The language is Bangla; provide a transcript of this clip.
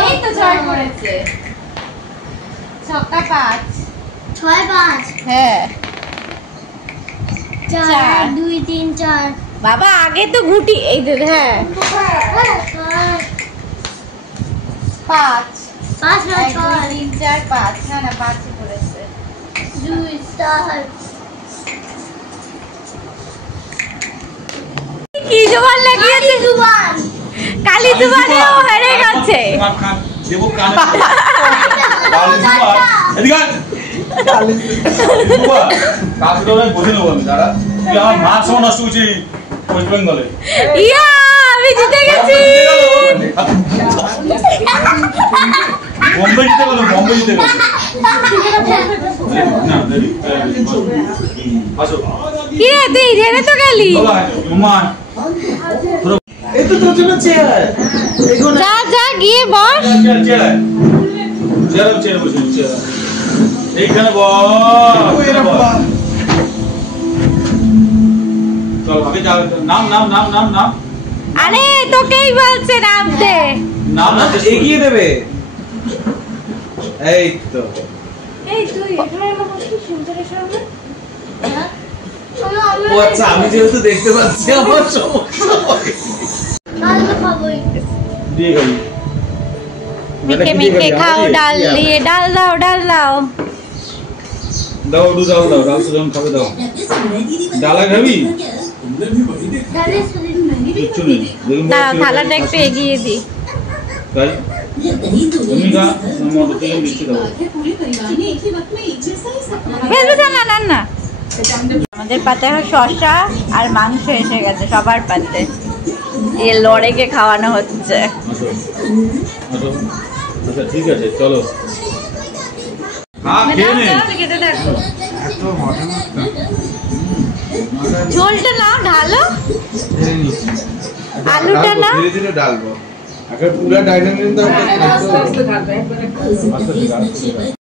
এই তো 6 পড়েছে। ছক্কা 5 6 5 হ্যাঁ 4 2 3 4 বাবা আগে তো গুটি এই তো হ্যাঁ 5 5 না 1 2 3 4 5 না না 5 পড়েছে 2 4 কি জবান লাগিয়েছে জুবান কালি জবানেও হেরে গেছে দেবো কানে কালি জুবান এদিকে কালি জুবান কাজটা আমি বুঝে নেব আমি দাঁড়া তুই আমার মা সমান নষ্ট করছি ওয়েস্ট বেঙ্গলে ইয়া আমি জিতে গেছি বম্বে জিতে গেল বম্বে জিতে গেল না দেবি আসো কি রে তুই হেরে তো গেলি রুমান এই তো তোর জন্য চেয়ার এগো না যা যা গিয়ে বস চেয়ার বসে চেয়ার এইখানে বস ওই রাব্বা চল আগে যা নাম নাম নাম নাম নাম আরে তোকেই বলছে নামতে নাম না এগিয়ে দেবে এই তো এই তুই এখানে বসছিস শুনছরে সামনে ও আচ্ছা আমি যেহেতু দেখতে পাচ্ছি আমার সমস্যা কাল তো খাবই দিয়ে গেল মিকে মিকে খাও ডাল দিয়ে ডাল দাও দাও একটু দাও দাও ডাল সুজন খাবে দাও ডালা খাবি ডালে সুদিন কিচ্ছু নেই দেখুন দাঁড়া থালাটা একটু এগিয়ে দি তাই তুমি খা মটর চিকেন দিচ্ছি দাও ফেলবে না না না আমাদের পাতে শসা আর মাংস এসে গেছে সবার পাতে এ লড়েকে খাওয়ানো হচ্ছে আসো আসো আচ্ছা ঠিক আছে চলো হ্যাঁ খেয়ে নে খেতে থাকো এত মজা ঝোলটা নাও ঢালো এই আলুটা না ধীরে ধীরে ডালবো আগে পুরো ডাইনামিক দাও আস্তে আস্তে